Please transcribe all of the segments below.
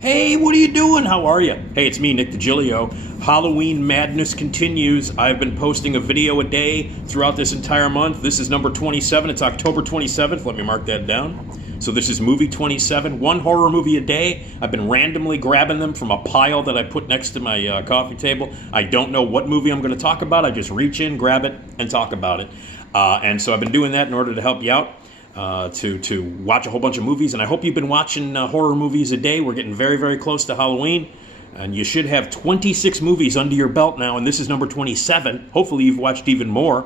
Hey, what are you doing? How are you? Hey, it's me, Nick Digilio. Halloween madness continues. I've been posting a video a day throughout this entire month. This is number 27. It's October 27th. Let me mark that down. So this is movie 27, one horror movie a day. I've been randomly grabbing them from a pile that I put next to my coffee table. I don't know what movie I'm going to talk about. I just reach in, grab it, and talk about it. And so I've been doing that in order to help you out. To watch a whole bunch of movies, and I hope you've been watching horror movies a day. We're getting very, very close to Halloween, and you should have 26 movies under your belt now, and this is number 27. Hopefully you've watched even more.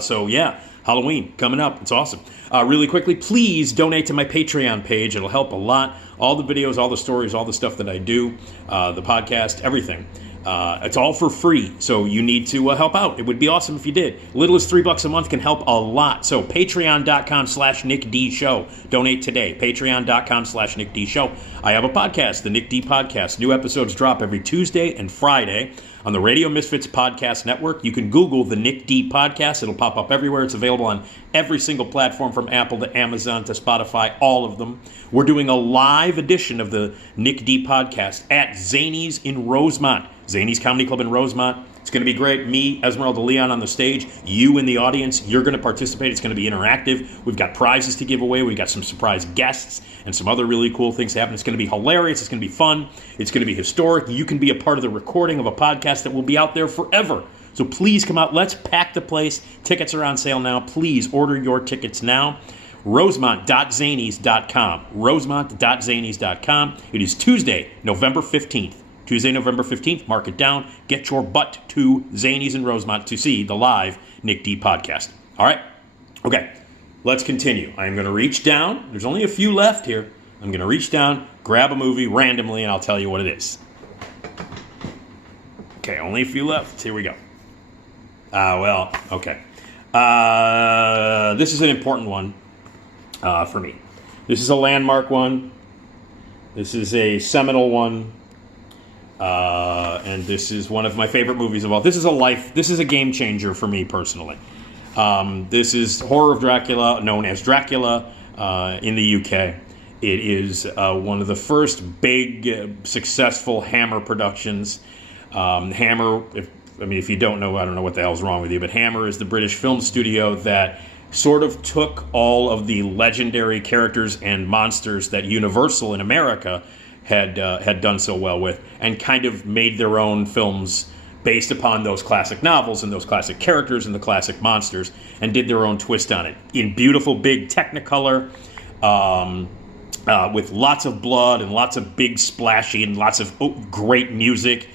So yeah, Halloween coming up. It's awesome. Really quickly, please donate to my Patreon page. It'll help a lot. All the videos, all the stories, all the stuff that I do, the podcast, everything. It's all for free, so you need to help out. It would be awesome if you did. Little as $3 a month can help a lot. So patreon.com/NickDShow. Donate today. Patreon.com/NickDShow. I have a podcast, the Nick D Podcast. New episodes drop every Tuesday and Friday on the Radio Misfits Podcast Network. You can Google the Nick D Podcast. It'll pop up everywhere. It's available on every single platform from Apple to Amazon to Spotify, all of them. We're doing a live edition of the Nick D Podcast at Zany's in Rosemont. Zany's Comedy Club in Rosemont. It's going to be great. Me, Esmeralda Leon on the stage. You in the audience. You're going to participate. It's going to be interactive. We've got prizes to give away. We've got some surprise guests and some other really cool things happening. It's going to be hilarious. It's going to be fun. It's going to be historic. You can be a part of the recording of a podcast that will be out there forever. So please come out. Let's pack the place. Tickets are on sale now. Please order your tickets now. Rosemont.zanies.com. Rosemont.zanies.com. It is Tuesday, November 15th. Tuesday, November 15th, mark it down. Get your butt to Zany's in Rosemont to see the live Nick D Podcast. All right? Okay, let's continue. I'm going to reach down. There's only a few left here. I'm going to reach down, grab a movie randomly, and I'll tell you what it is. Okay, only a few left. Here we go. Okay. This is an important one for me. This is a landmark one. This is a seminal one. And this is one of my favorite movies of all. This is a game changer for me personally. This is Horror of Dracula, known as Dracula in the UK. It is one of the first big, successful Hammer productions. Hammer, if you don't know, I don't know what the hell's wrong with you, but Hammer is the British film studio that sort of took all of the legendary characters and monsters that Universal in America had done so well with, and kind of made their own films based upon those classic novels and those classic characters and the classic monsters, and did their own twist on it in beautiful big Technicolor, with lots of blood and lots of big splashy and lots of great music,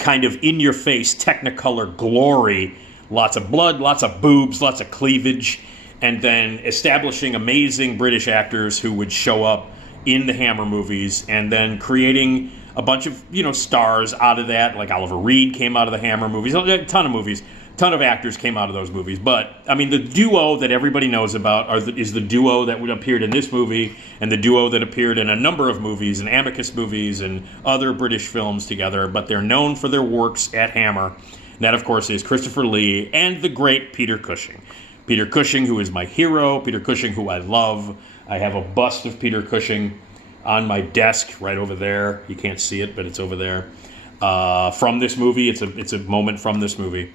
kind of in-your-face Technicolor glory, lots of blood, lots of boobs, lots of cleavage, and then establishing amazing British actors who would show up in the Hammer movies, and then creating a bunch of, stars out of that. Like Oliver Reed came out of the Hammer movies. A ton of actors came out of those movies. But, the duo that everybody knows about is the duo that would appeared in this movie, and the duo that appeared in a number of movies, and Amicus movies, and other British films together. But they're known for their works at Hammer. And that, of course, is Christopher Lee and the great Peter Cushing. Peter Cushing, who is my hero. Peter Cushing, who I love. I have a bust of Peter Cushing on my desk right over there. You can't see it, but it's over there. From this movie, it's a moment from this movie.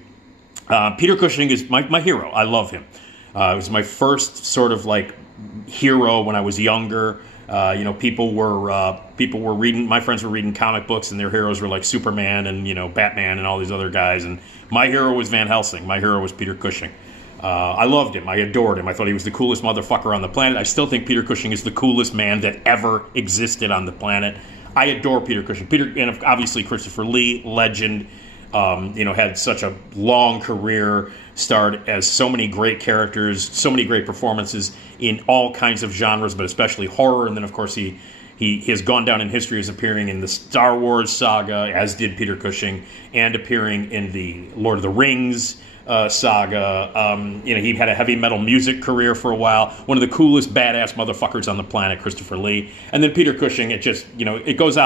Peter Cushing is my hero. I love him. It was my first sort of like hero when I was younger. People were reading. My friends were reading comic books, and their heroes were like Superman and Batman and all these other guys. And my hero was Van Helsing. My hero was Peter Cushing. I loved him. I adored him. I thought he was the coolest motherfucker on the planet. I still think Peter Cushing is the coolest man that ever existed on the planet. I adore Peter Cushing. And obviously Christopher Lee, legend, had such a long career, starred as so many great characters, so many great performances in all kinds of genres, but especially horror. And then, of course, he has gone down in history as appearing in the Star Wars saga, as did Peter Cushing, and appearing in the Lord of the Rings saga. He had a heavy metal music career for a while. One of the coolest badass motherfuckers on the planet, Christopher Lee. And then Peter Cushing. It goes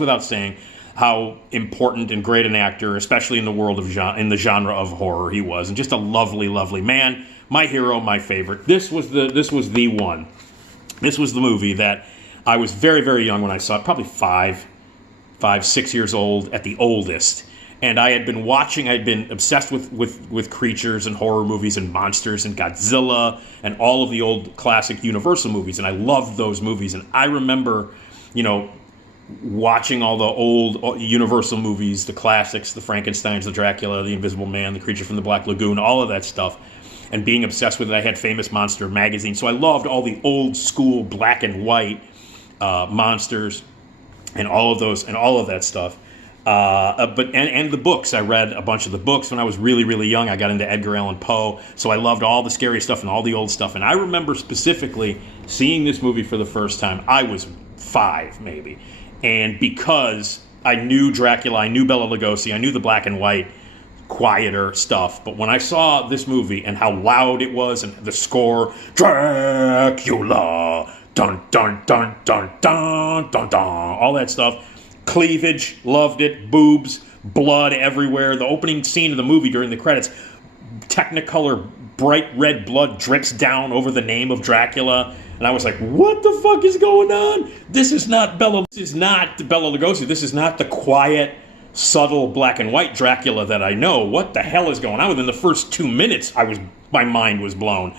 without saying how important and great an actor, especially in the world of in the genre of horror, he was, and just a lovely, lovely man. My hero, my favorite. This was the one. This was the movie that I was very, very young when I saw it, probably 6 years old at the oldest. And I had been watching, I'd been obsessed with creatures and horror movies and monsters and Godzilla and all of the old classic Universal movies. And I loved those movies. And I remember, watching all the old Universal movies, the classics, the Frankensteins, the Dracula, the Invisible Man, the Creature from the Black Lagoon, all of that stuff, and being obsessed with it. I had Famous Monster magazine, so I loved all the old school black and white monsters and all of those and all of that stuff. But the books. I read a bunch of the books when I was really, really young. I got into Edgar Allan Poe, so I loved all the scary stuff and all the old stuff. And I remember specifically seeing this movie for the first time. I was 5, maybe. And because I knew Dracula, I knew Bela Lugosi, I knew the black and white, quieter stuff. But when I saw this movie and how loud it was and the score, Dracula, dun, dun, dun, dun, dun, dun, dun, all that stuff, cleavage, loved it, boobs, blood everywhere. The opening scene of the movie during the credits, Technicolor bright red blood drips down over the name of Dracula. And I was like, what the fuck is going on? This is not Bela Lugosi. This is not the quiet, subtle black and white Dracula that I know. What the hell is going on? Within the first 2 minutes, my mind was blown.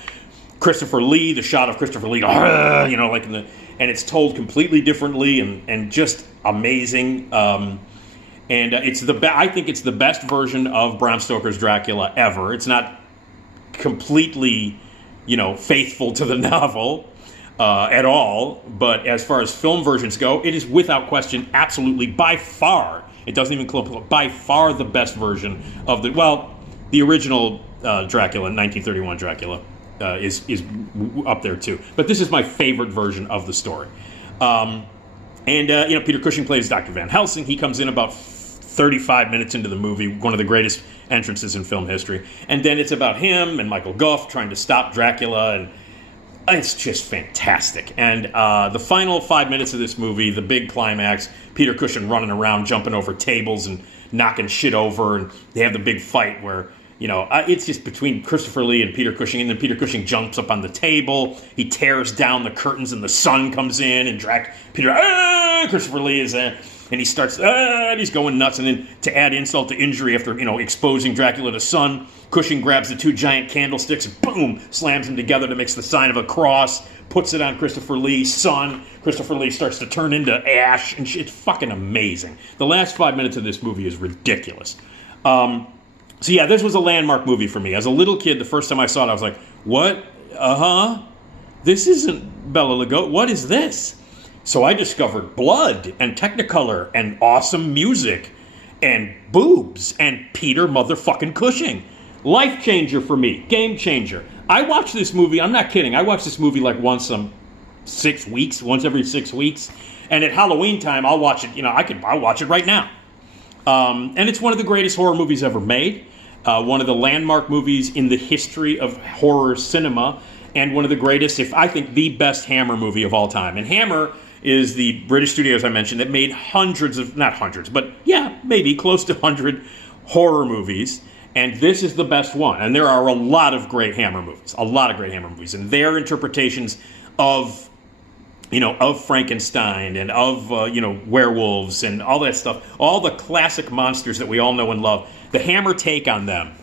Christopher Lee, the shot of Christopher Lee, and it's told completely differently and just amazing. I think it's the best version of Bram Stoker's Dracula ever. It's not completely, faithful to the novel at all, but as far as film versions go, it is without question, absolutely, by far, it doesn't even close, by far the best version of the original Dracula, 1931 Dracula, is up there too. But this is my favorite version of the story. Peter Cushing plays Dr. Van Helsing. He comes in about 35 minutes into the movie, one of the greatest entrances in film history. And then it's about him and Michael Gough trying to stop Dracula, and it's just fantastic. And the final 5 minutes of this movie, the big climax, Peter Cushing running around, jumping over tables and knocking shit over, and they have the big fight where, it's just between Christopher Lee and Peter Cushing, and then Peter Cushing jumps up on the table, he tears down the curtains, and the sun comes in, and Christopher Lee is there. And he starts, he's going nuts. And then to add insult to injury, after, exposing Dracula to sun, Cushing grabs the 2 giant candlesticks, boom, slams them together to make the sign of a cross, puts it on Christopher Lee's son. Christopher Lee starts to turn into ash, and it's fucking amazing. The last 5 minutes of this movie is ridiculous. This was a landmark movie for me. As a little kid, the first time I saw it, I was like, what? This isn't Bela Lugosi. What is this? So I discovered blood and Technicolor and awesome music and boobs and Peter motherfucking Cushing. Life changer for me. Game changer. I watch this movie, I'm not kidding, I watch this movie like once every 6 weeks. And at Halloween time, I'll watch it, I'll watch it right now. And it's one of the greatest horror movies ever made. One of the landmark movies in the history of horror cinema. And one of the greatest, I think the best Hammer movie of all time. And Hammer is the British studios I mentioned that made maybe close to 100 horror movies. And this is the best one. And there are a lot of great Hammer movies. And their interpretations of Frankenstein and of, werewolves and all that stuff, all the classic monsters that we all know and love, the Hammer take on them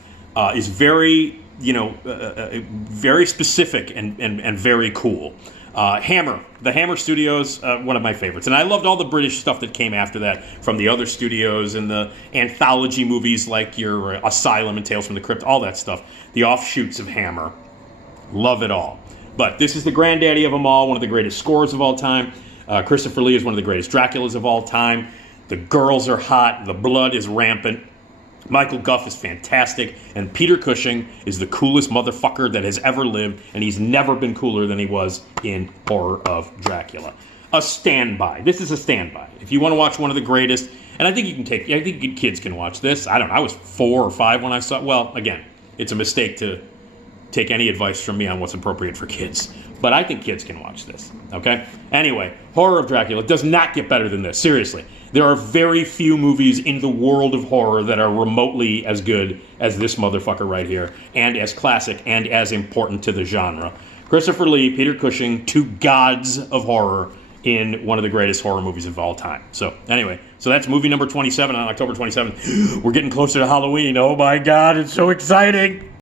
is very, very specific and very cool. The Hammer Studios, one of my favorites. And I loved all the British stuff that came after that from the other studios and the anthology movies like your Asylum and Tales from the Crypt, all that stuff. The offshoots of Hammer. Love it all. But this is the granddaddy of them all, one of the greatest scores of all time. Christopher Lee is one of the greatest Draculas of all time. The girls are hot. The blood is rampant. Michael Gough is fantastic, and Peter Cushing is the coolest motherfucker that has ever lived, and he's never been cooler than he was in Horror of Dracula. A standby. This is a standby. If you want to watch one of the greatest, and I think kids can watch this. I don't know. I was 4 or 5 when I saw it. Well, again, it's a mistake to take any advice from me on what's appropriate for kids. But I think kids can watch this, okay? Anyway, Horror of Dracula does not get better than this, seriously. There are very few movies in the world of horror that are remotely as good as this motherfucker right here, and as classic and as important to the genre. Christopher Lee, Peter Cushing, 2 gods of horror in one of the greatest horror movies of all time. So anyway, so that's movie number 27 on October 27th. We're getting closer to Halloween. Oh my God, it's so exciting.